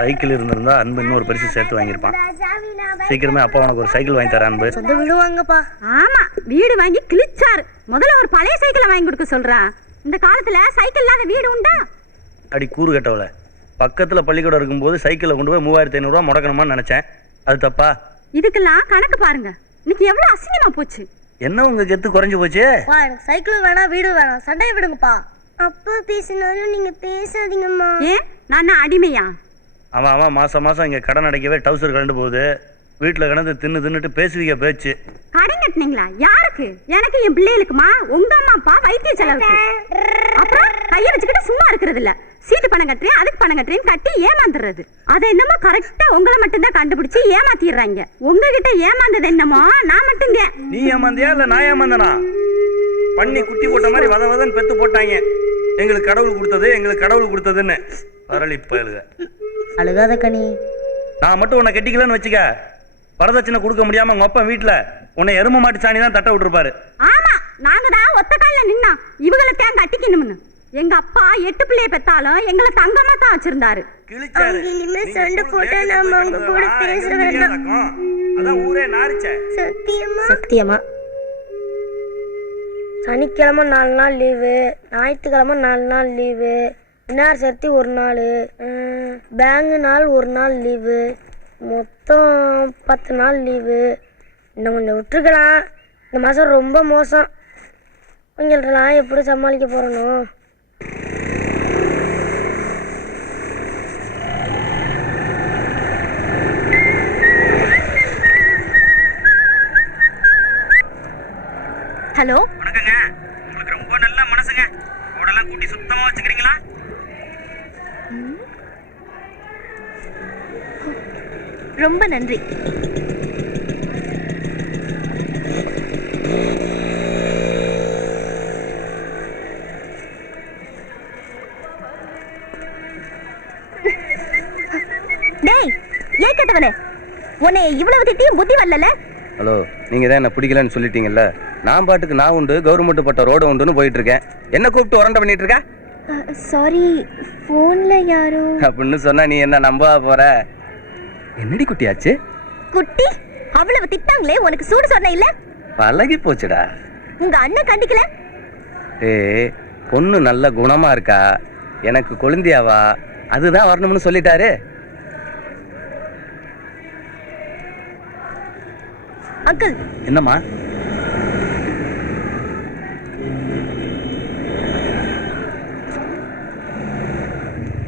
Cycle இருந்திருந்தா அன்பு இன்னொரு பரிசு சேர்த்து வாங்கியிருப்பான். சீக்கிரமே அப்பா உனக்கு ஒரு சைக்கிள் வாங்கி தரேன் அன்பு. சொந்த வீடு வாங்கப்பா. ஆமா, வீடு வாங்கி கிழிச்சாரு. முதல்ல ஒரு பழைய சைக்கிளை வாங்கி கொடுக்க சொல்றான். இந்த காலத்துல சைக்கிள் இல்லாத வீடு உண்டா? அடி கூறு கட்டவள, பக்கத்துல பள்ளிக்கூடம் இருக்கும்போது சைக்கிளை கொண்டு போய் 3500 ரூபா முடக்கணுமான்னு நினைச்சேன். அது தப்பா? இதுக்கெல்லாம் கணக்கு பாருங்க. இன்னைக்கு எவ்வளவு அசிங்கமா போச்சு. என்ன உங்க கெத்து குறைஞ்சு போச்சு? எனக்கு சைக்கிள் வேணாம், வீடு வேணாம், சண்டையை விடுங்கப்பா. அப்பா பேசினாலும் நீங்க பேசாதீங்கம்மா. ஏன் நான் அடிமையா? அவன் மாசம் மாசம் இங்க கடன் அடைக்கவே டவுசர் கலண்டு போகுது. வீட்டுல கிடந்து தின்னுட்டு பேசுவீங்க பேச்சு. கடன் கட்டினீங்களா? யாருக்கு? எனக்கு, என் பிள்ளைகளுக்குமா? உங்க அம்மா அப்பா வைத்திய செலவுக்கு. அப்புறம் கைய வச்சுக்கிட்டு சும்மா இருக்கிறது இல்ல. சீட்டு பணம் கட்டுறேன், அதுக்கு பணம் கட்டுறேன் கட்டி ஏமாந்துடுறது. அதை என்னமோ கரெக்டா உங்களை மட்டும்தான் கண்டுபிடிச்சு ஏமாத்திடுறாங்க. உங்ககிட்ட ஏமாந்தது என்னமோ நான் மட்டுங்க. நீ ஏமாந்தியா இல்ல நான் ஏமாந்தனா? பண்ணி குட்டி போட்ட மாதிரி வதவதன்னு பெத்து போட்டாங்க. எங்களுக்கு கடவுள் கொடுத்தது, எங்களுக்கு கடவுள் கொடுத்ததுன்னு வரலி பயலுக. அழுகாத கனி. நான் மட்டும் உன்னை கெட்டிக்கலன்னு வச்சுக்க, வரதட்சணை கொடுக்க முடியாம உங்க அப்பா வீட்டுல உன்னை எரும மாட்டு சாணி தான் தட்ட விட்டுருப்பாரு. ஆமா, நாங்க தான் ஒத்த காலில் நின்னா இவங்களை தேங்க கட்டிக்கணும்னு. எங்க அப்பா 8 பிள்ளைய பெத்தாலும் எங்களை தங்கமா தான் வச்சிருந்தாரு. சண்டை போட்டா நாம அவங்க கூட பேச வேண்டாம். அதான் ஊரே நாரிச்சே. சத்தியமா சனிக்கிழமை 4 நாள் லீவு, ஞாயிற்றுக்கிழமை 4 நாள் லீவு, விநாயகர் சதுர்த்தி 1 நாள், பேங்கு நாள் 1 நாள் லீவு, மொத்தம் 10 நாள் லீவு. இன்னும் கொஞ்சம் விட்டுருக்கலாம். இந்த மாதம் ரொம்ப மோசம். கொஞ்சம் எப்படி சமாளிக்க போகிறனோ? ஹலோ, வணக்கங்க. உங்களுக்கு ரொம்ப நல்ல மனசுங்க. உடலாம் கூட்டி சுத்தமா வச்சுக்கிறீங்களா? ரொம்ப நன்றி. டேய், ஏன் கேட்டவனே, உன்னை இவ்வளவு திட்டியும் புத்தி வரல? ஹலோ, நீங்க தான் என்ன பிடிக்கலன்னு சொல்லிட்டீங்கல்ல. நான் பாட்டுக்கு நான் உண்டு, கவர்மெண்ட் பட்ட ரோடு உண்டுன்னு போயிட்டு இருக்கேன். என்ன கூப்பிட்டு உரண்ட பண்ணிட்டு இருக்க? சாரி, போன்ல யாரோ அப்படின்னு சொன்னா நீ என்ன நம்ப போற? என்னடி குட்டியாச்சு? குட்டி அவ்வளவு திட்டாங்களே, உனக்கு சூடு சொன்ன இல்ல? பழகி போச்சுடா. உங்க அண்ணன் கண்டிக்கல? பொண்ணு நல்ல குணமா இருக்கா, எனக்கு கொழுந்தியாவா, அதுதான் வரணும்னு சொல்லிட்டாரு. அங்கிள். என்னம்மா?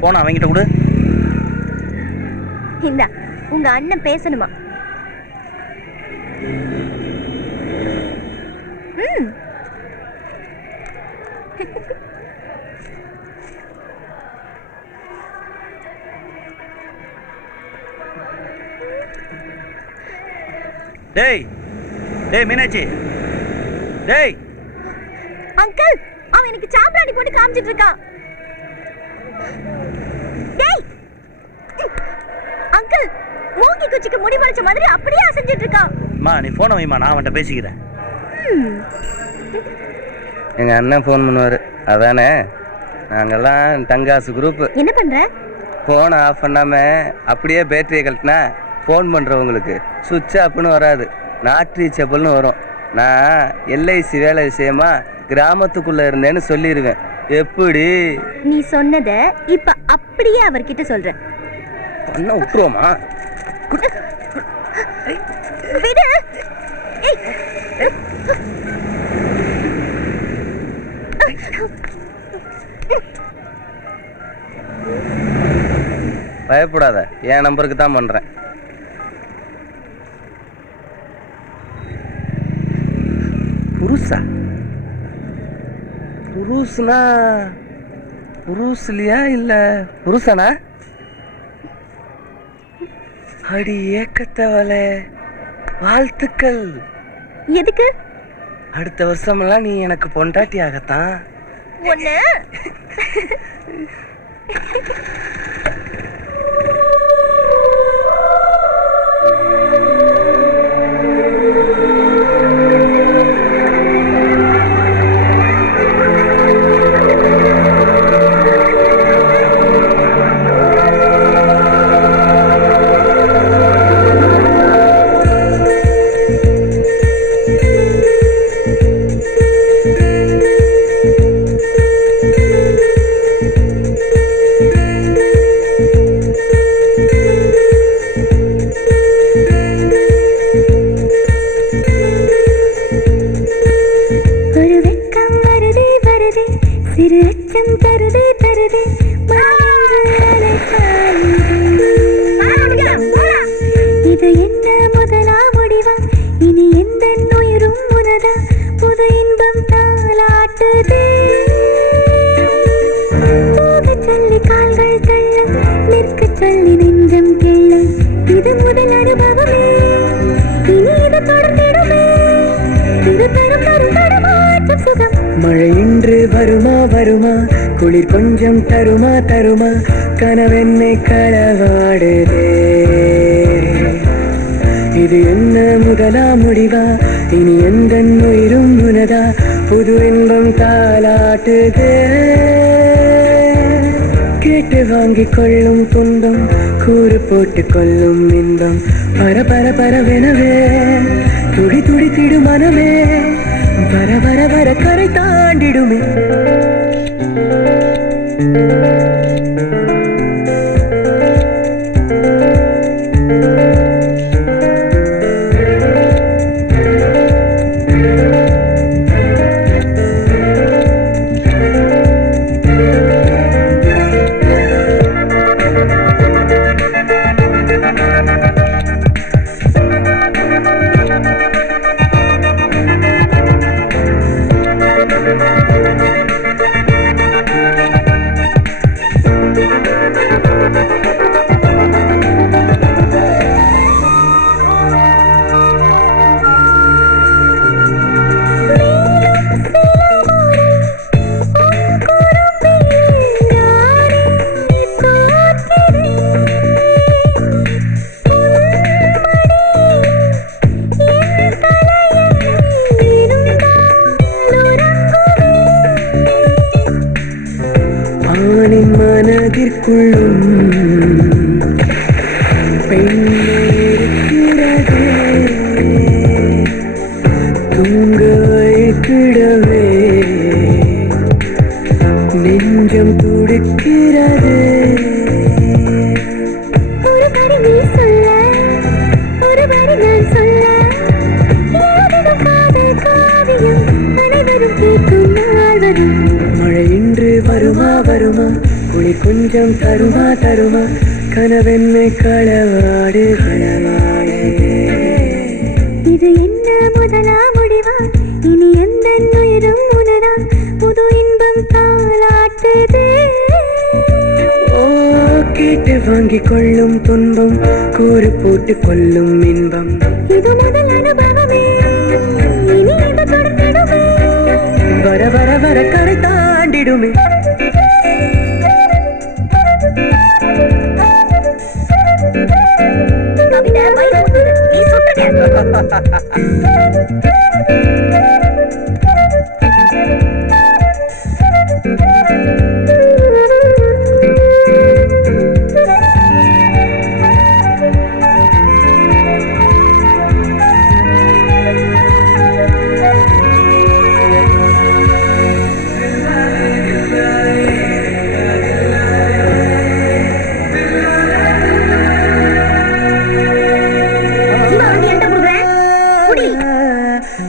போன அவங்கிட்ட கொடு. இந்தா, உங்க அண்ணன் பேசணுமா? டேய் டேய் மீனாட்சி, டேய். அங்கிள், அவன் எனக்கு சாம்பிராணி போட்டு காமிச்சிட்டு இருக்கான். டேய் அங்கிள், மூங்கி குச்சிக்கு முடி முளைச்ச மாதிரி அப்படியே அசைஞ்சிட்டு இருக்கான். அம்மா நீ போனை வைமா, நான் அவன்கிட்ட பேசிக்கிறேன். எங்க அண்ணன் ஃபோன் பண்ணுவாரு, அதானே? நாங்கெல்லாம் தங்காசு குரூப். என்ன பண்ற? ஃபோனை ஆஃப் பண்ணாம அப்படியே பேட்டரியை கழட்டினா ஃபோன் பண்ணுறவங்களுக்கு சுவிட்ச் ஆஃப்னு வராது, நாட் ரீச்சபிள்னு வரும். நான் எல்ஐசி வேலை விஷயமா கிராமத்துக்குள்ளே இருந்தேன்னு சொல்லிடுவேன். எப்படி? நீ சொன்னத இப்ப அப்படியே அவர்கிட்ட சொல்ற. பண்ண விட்டுருவோமா? விடு. பயப்படாத, என் நம்பருக்கு தான் பண்ணுறேன். புருஷா? புருஷனா? புருஷலியா இல்ல புருஷனா? அடி ஏக்கத்தவளே, வாழ்த்துக்கள். எதுக்கு? அடுத்த வருஷமெல்லாம் நீ எனக்கு பொண்டாட்டி ஆகத்தான். ஒண்ணு இன்று வருமா வருமா குளிர் கொஞ்சம் தருமா தருமா கனவென்னை களவாடுதே இது என்ன முதலா முடிவா இனி எந்த உயிரும் உனதா புது இன்பம் தாலாட்டுதே கேட்டு வாங்கிக் கொள்ளும் துன்பம் கூறு போட்டு கொள்ளும் இன்பம் பர பர பரவெனவே துடி துடி திடு மனமே வர வர வர கரை தாண்டிடுமே மனதிற்குள்ளும் பெண்ணிருக்கிறதே தூங்க வைக்கிடவே நெஞ்சம் துடிக்கிறதே ஒரு படி நீ சொல்ல ஒரு படி நான் சொல்ல ஏதேனும் காதல் காவியம் அனைவரும் கேட்கும் நாள் வரும் மழை இன்று வருமா வருமா குளிர் கொஞ்சம் தருமா தருமா கனவென்னை களவாடு களவாடு இது என்ன முதலா முடிவா இனி எந்த உயிரும் உணரா புது இன்பம் தாலாட்டுதே ஓ கேட்டு வாங்கிக் கொள்ளும் துன்பம் கூறு போட்டு கொள்ளும் இன்பம் இது முதல் அனுபவமே இனி இது தொடர்ந்திடுமே வர வர வர கரை தாண்டிடுமே கவிதை வயிறு நீ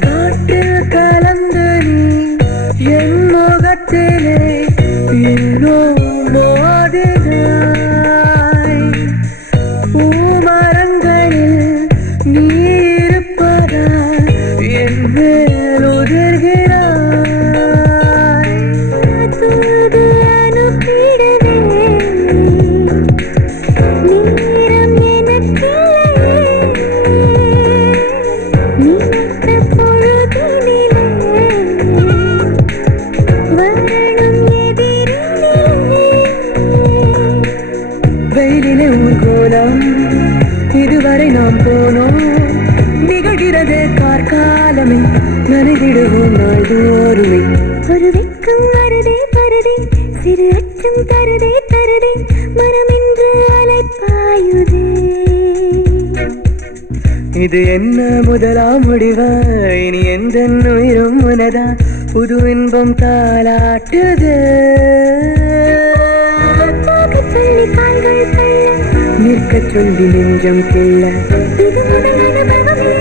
காற்று கலந்த நீ என் முகத்திலே இன்னும் மோதுகிறாய் பூமரங்களில் நீ இருப்பதால் என் மேல் உதிர்கிறாய் தூது அனுப்பிடுவே நேரம் எனக்கில்லையே நினைத்த பொழுதினிலே வரணும் எதிரினிலே வெயிலிலே உன் கோலம் இதுவரை நாம் போனோம் நிகழ்கிறது கார்காலமே நனைதிடுவோம் நாள்தோறுமே ஒரு வெக்கம் வருதே பருதே சிறு அச்சம் தருதே தருதே மனமென்று அலைப்பாயுதே இது என்ன முதலா முடிவா இனி எந்த உயிரும் உனதா புது இன்பம் தாலாட்டுது போகச் சொல்லி கால்கள் தள்ள நிற்கச் சொல்லி நெஞ்சம் கிள்ள இது முதல் அனுபவமே